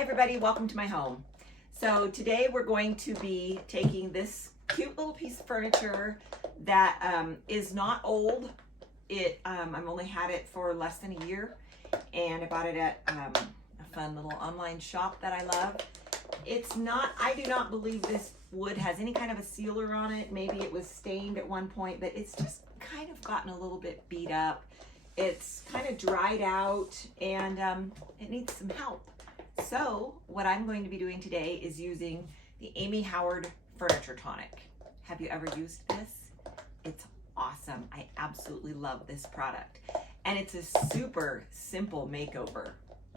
Hi everybody, welcome to my home. So today we're going to be taking this cute little piece of furniture that is not old. I've only had it for less than a year, and I bought it at a fun little online shop that I love. I do not believe this wood has any kind of a sealer on it. Maybe it was stained at one point, but it's just kind of gotten a little bit beat up. It's kind of dried out, and it needs some help. So what I'm going to be doing today is using the Amy Howard Furniture Tonic. Have you ever used this? It's awesome. I absolutely love this product. And it's a super simple makeover,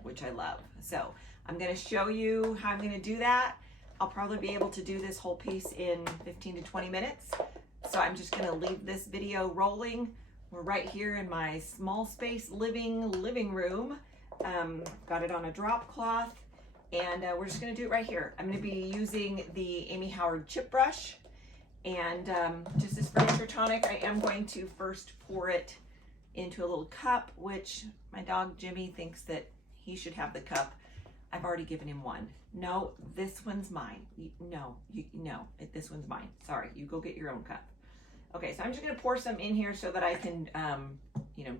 which I love. So I'm going to show you how I'm going to do that. I'll probably be able to do this whole piece in 15 to 20 minutes. So I'm just going to leave this video rolling. We're right here in my small space living room. Got it on a drop cloth, and we're just going to do it right here. I'm going to be using the Amy Howard chip brush and just this Furniture Tonic. I am going to first pour it into a little cup, which my dog Jimmy thinks that he should have the cup. I've already given him one. No, this one's mine. No, this one's mine. Sorry, you go get your own cup. Okay, so I'm just going to pour some in here so that I can,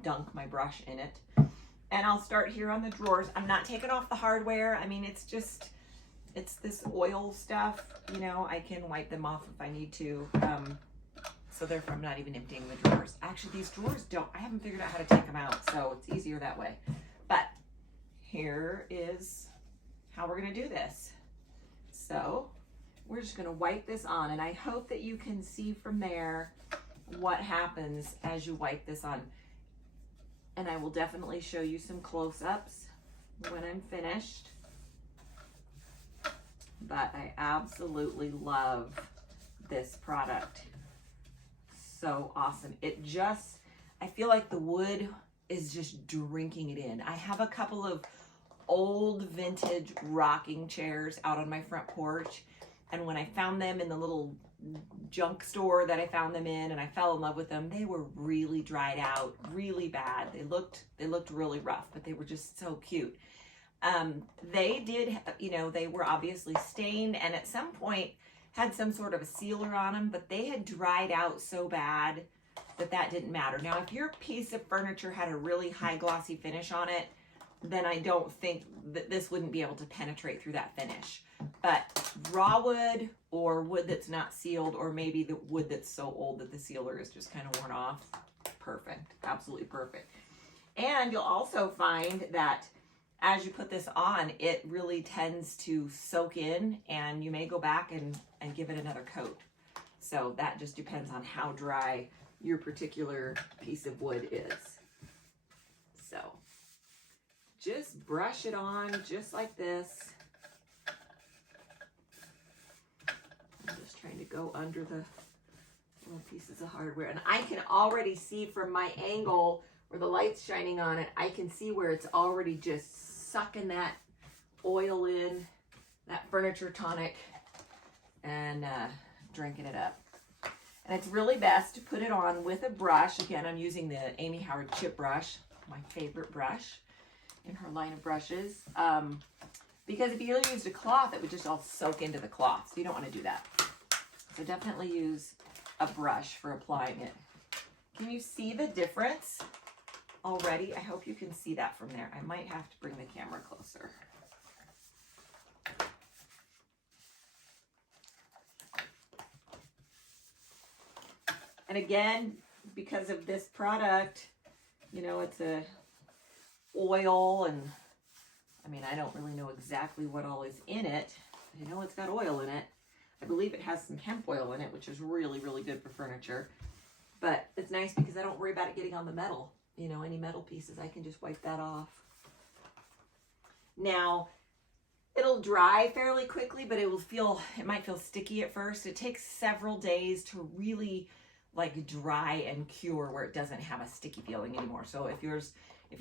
dunk my brush in it. And I'll start here on the drawers. I'm not taking off the hardware. I mean, it's this oil stuff. I can wipe them off if I need to. So therefore, I'm not even emptying the drawers. Actually, these drawers I haven't figured out how to take them out, so it's easier that way. But here is how we're going to do this. So we're just going to wipe this on, and I hope that you can see from there what happens as you wipe this on. And I will definitely show you some close-ups when I'm finished. But I absolutely love this product. So awesome. I feel like the wood is just drinking it in. I have a couple of old vintage rocking chairs out on my front porch. And when I found them in the little junk store that I found them in, and I fell in love with them, they were really dried out, really bad. They looked really rough, but they were just so cute. They were obviously stained, and at some point had some sort of a sealer on them, but they had dried out so bad that didn't matter. Now, if your piece of furniture had a really high glossy finish on it, then I don't think that this wouldn't be able to penetrate through that finish. But raw wood or wood that's not sealed, or maybe the wood that's so old that the sealer is just kind of worn off, perfect, absolutely perfect. And you'll also find that as you put this on, it really tends to soak in, and you may go back and give it another coat. So that just depends on how dry your particular piece of wood is. So just brush it on just like this. I'm just trying to go under the little pieces of hardware. And I can already see from my angle where the light's shining on it, I can see where it's already just sucking that oil in, that Furniture Tonic, and drinking it up. And it's really best to put it on with a brush. Again, I'm using the Amy Howard chip brush, my favorite brush in her line of brushes, because if you used a cloth, it would just all soak into the cloth, so you don't want to do that. So definitely use a brush for applying it. Can you see the difference already? I hope you can see that from there. I might have to bring the camera closer. And again, because of this product, it's a oil, and I don't really know exactly what all is in it. I know it's got oil in it. I believe it has some hemp oil in it, which is really, really good for furniture. But it's nice because I don't worry about it getting on the metal. Any metal pieces, I can just wipe that off. Now, it'll dry fairly quickly, but it might feel sticky at first. It takes several days to really dry and cure where it doesn't have a sticky feeling anymore. So if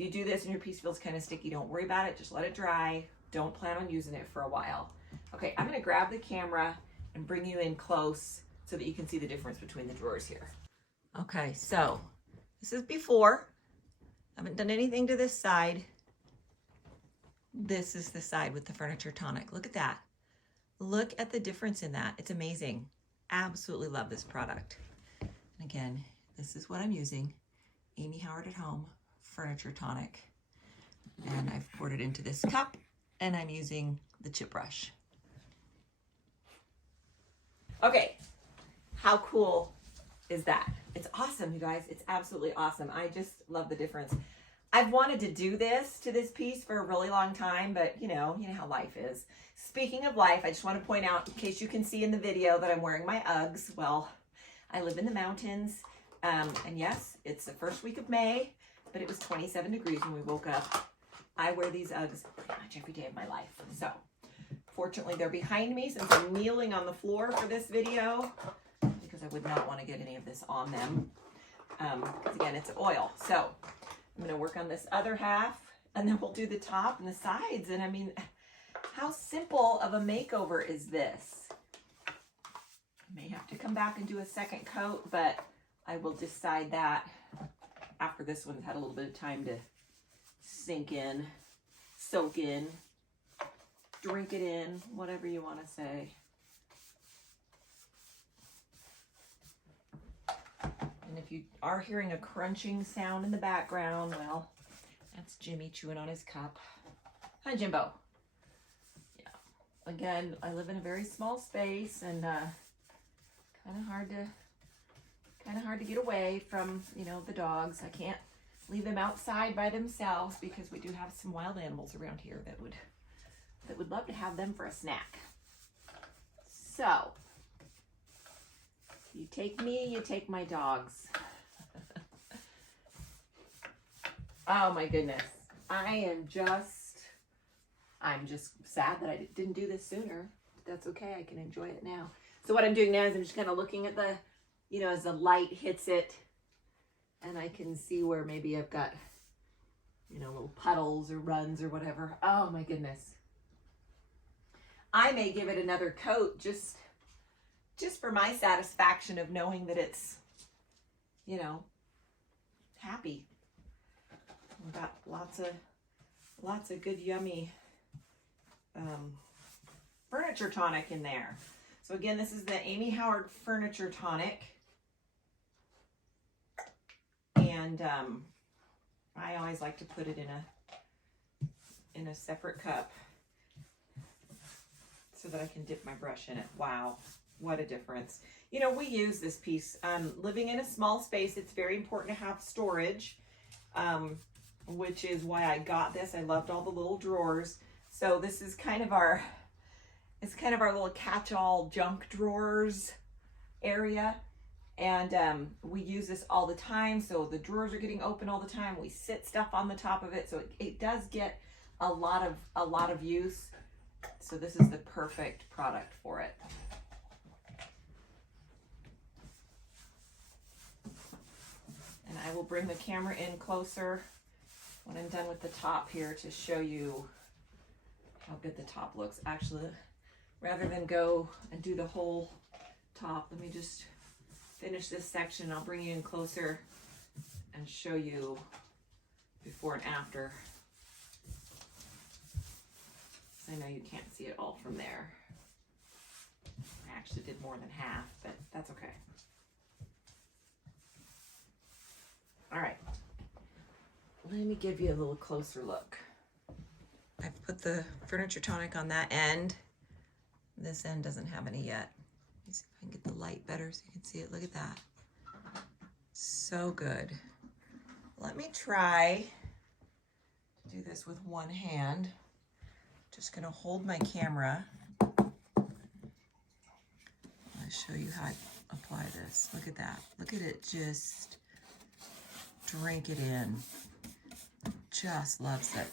you do this and your piece feels kind of sticky, don't worry about it. Just let it dry. Don't plan on using it for a while. Okay, I'm going to grab the camera and bring you in close so that you can see the difference between the drawers here. Okay, so this is before. I haven't done anything to this side. This is the side with the Furniture Tonic. Look at that. Look at the difference in that. It's amazing. Absolutely love this product. And again, this is what I'm using. Amy Howard at Home Furniture Tonic. And I've poured it into this cup, and I'm using the chip brush. Okay, how cool is that? It's awesome, you guys. It's absolutely awesome. I just love the difference. I've wanted to do this to this piece for a really long time, but you know how life is. Speaking of life, I just want to point out, in case you can see in the video, that I'm wearing my Uggs. Well, I live in the mountains, and yes, it's the first week of May, but it was 27 degrees when we woke up. I wear these Uggs pretty much every day of my life. So, fortunately, they're behind me since I'm kneeling on the floor for this video, because I would not want to get any of this on them. Because again, it's oil. So, I'm going to work on this other half, and then we'll do the top and the sides. And I mean, how simple of a makeover is this? I may have to come back and do a second coat, but I will decide that after this one's had a little bit of time to sink in, soak in, drink it in, whatever you want to say. And if you are hearing a crunching sound in the background, well, that's Jimmy chewing on his cup. Hi, Jimbo. Yeah. Again, I live in a very small space, and kind of hard to get away from, the dogs. I can't leave them outside by themselves because we do have some wild animals around here that would love to have them for a snack. So, you take me, you take my dogs. Oh my goodness. I'm just sad that I didn't do this sooner. That's okay, I can enjoy it now. So what I'm doing now is I'm just kind of looking at the, as the light hits it, and I can see where maybe I've got, little puddles or runs or whatever. Oh my goodness. I may give it another coat just for my satisfaction of knowing that it's, happy. We've got lots of good, yummy Furniture Tonic in there. So again, this is the Amy Howard Furniture Tonic. And I always like to put it in a separate cup so that I can dip my brush in it. Wow, what a difference. We use this piece. Living in a small space, it's very important to have storage, which is why I got this. I loved all the little drawers. So this is kind of our little catch-all junk drawers area. And we use this all the time. So the drawers are getting open all the time. We sit stuff on the top of it. So it does get a lot of use. So this is the perfect product for it. And I will bring the camera in closer when I'm done with the top here to show you how good the top looks. Actually, rather than go and do the whole top, let me just finish this section. I'll bring you in closer and show you before and after. I know you can't see it all from there. I actually did more than half, but that's okay. All right, let me give you a little closer look. I've put the Furniture Tonic on that end. This end doesn't have any yet. Let me see if I can get the light better so you can see it. Look at that. So good. Let me try to do this with one hand. Just gonna hold my camera. I'll show you how I apply this. Look at that. Look at it just drink it in. Just loves it.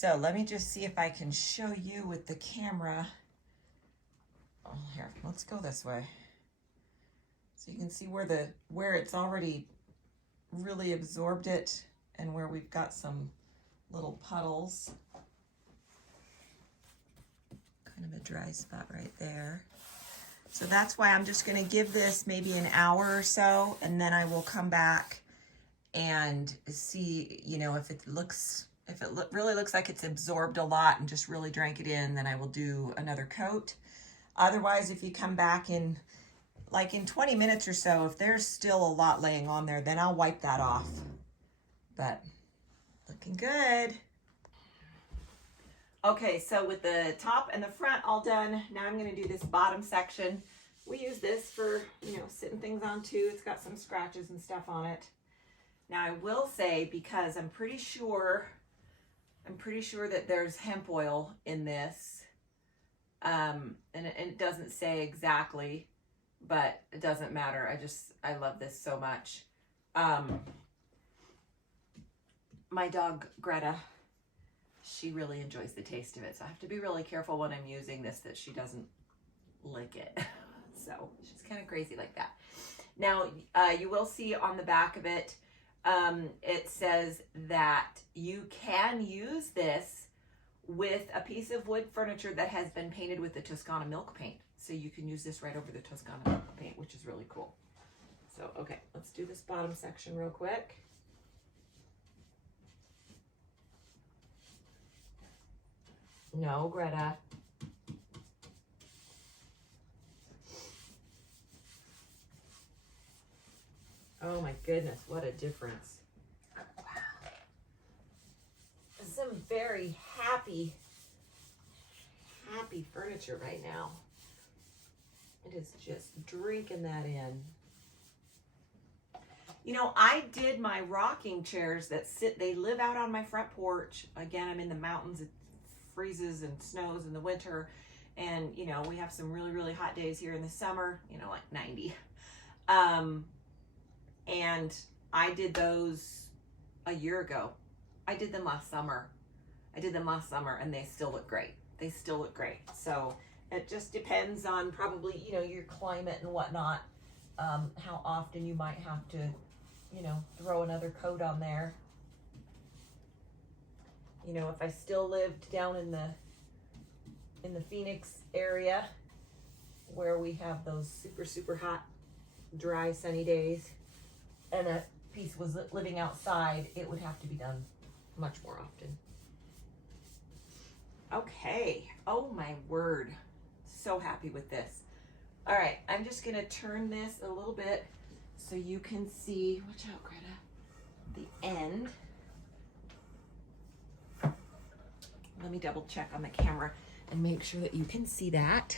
So let me just see if I can show you with the camera. Oh, here, let's go this way. So you can see where it's already really absorbed it and where we've got some little puddles. Kind of a dry spot right there. So that's why I'm just gonna give this maybe an hour or so, and then I will come back and see, you know, if it really looks like it's absorbed a lot and just really drank it in, then I will do another coat. Otherwise, if you come back in 20 minutes or so, if there's still a lot laying on there, then I'll wipe that off. But looking good. Okay, so with the top and the front all done, now I'm gonna do this bottom section. We use this for, you know, sitting things on too. It's got some scratches and stuff on it. Now I will say, because I'm pretty sure that there's hemp oil in this, and it doesn't say exactly, but it doesn't matter. I love this so much. My dog Greta, she really enjoys the taste of it, so I have to be really careful when I'm using this that she doesn't lick it. So she's kind of crazy like that. Now you will see on the back of it, it says that you can use this with a piece of wood furniture that has been painted with the Toscana milk paint. So you can use this right over the Toscana milk paint, which is really cool. So, okay, let's do this bottom section real quick. No, Greta. Oh my goodness, what a difference. Wow. Some very happy furniture right now. It is just drinking that in. You know, I did my rocking chairs they live out on my front porch. Again, I'm in the mountains. It freezes and snows in the winter. And, you know, we have some really, really hot days here in the summer, you know, like 90. And I did those a year ago. I did them last summer. And they still look great. So it just depends on probably, you know, your climate and whatnot, how often you might have to, you know, throw another coat on there. You know, if I still lived down in the Phoenix area where we have those super, super hot, dry, sunny days, and a piece was living outside, it would have to be done much more often. Okay, oh my word, so happy with this. All right, I'm just gonna turn this a little bit so you can see, watch out Greta, the end. Let me double check on the camera and make sure that you can see that.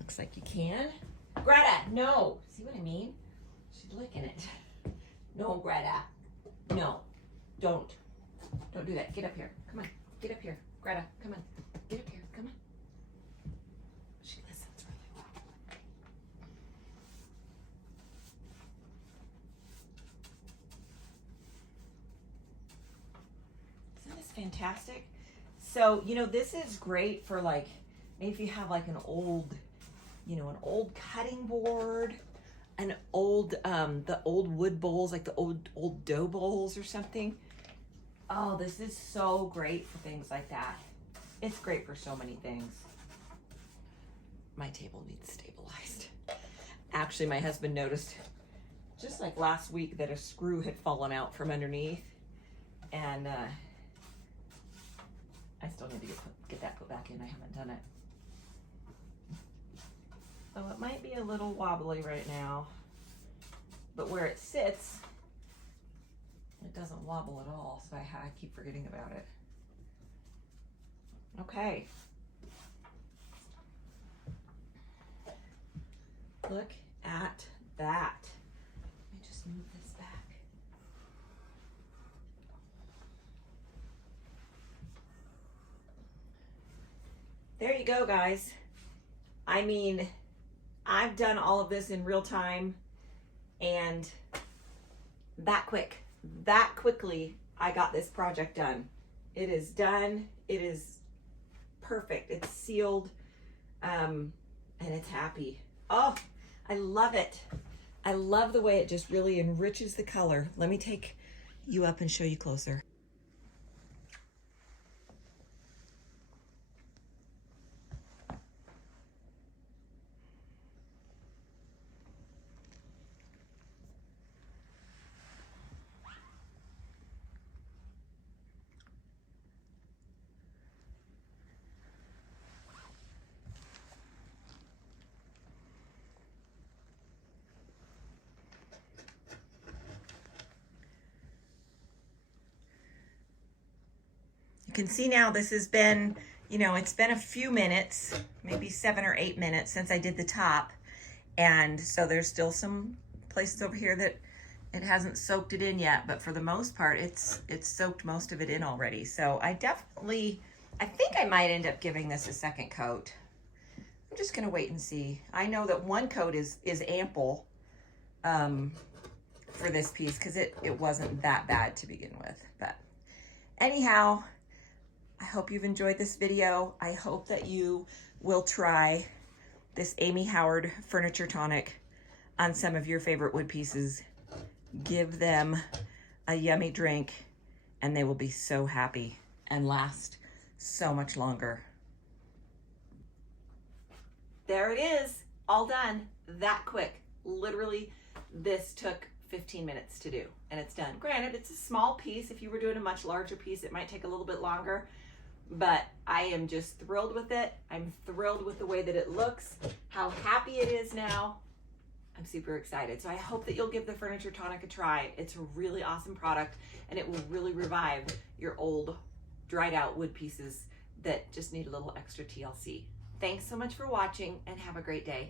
Looks like you can. Greta, no, see what I mean? She's licking it. No, Greta, no, don't do that. Get up here, come on, get up here. Greta, come on, get up here, come on. She listens really well. Isn't this fantastic? So, you know, this is great for like, maybe if you have like an old, you know, an old cutting board, an old, the old wood bowls, like the old dough bowls or something. Oh, this is so great for things like that. It's great for so many things. My table needs stabilized. Actually, my husband noticed just like last week that a screw had fallen out from underneath, and I still need to get that put back in. I haven't done it. So it might be a little wobbly right now, but where it sits, it doesn't wobble at all, so I keep forgetting about it. Okay. Look at that. Let me just move this back. There you go, guys. I mean, I've done all of this in real time, and that quickly I got this project done. It is done. It is perfect. It's sealed, and it's happy. Oh, I love it. I love the way it just really enriches the color. Let me take you up and show you closer. You can see now this has been, it's been a few minutes, maybe 7 or 8 minutes since I did the top. And so there's still some places over here that it hasn't soaked it in yet, but for the most part, it's soaked most of it in already. So I think I might end up giving this a second coat. I'm just gonna wait and see. I know that one coat is ample for this piece because it wasn't that bad to begin with. But anyhow, I hope you've enjoyed this video. I hope that you will try this Amy Howard Furniture Tonic on some of your favorite wood pieces. Give them a yummy drink and they will be so happy and last so much longer. There it is, all done that quick. Literally, this took 15 minutes to do and it's done. Granted, it's a small piece. If you were doing a much larger piece, it might take a little bit longer, but I am just thrilled with it. I'm thrilled with the way that it looks, how happy it is now. I'm super excited. So I hope that you'll give the Furniture Tonic a try. It's a really awesome product and it will really revive your old dried out wood pieces that just need a little extra TLC. Thanks so much for watching and have a great day.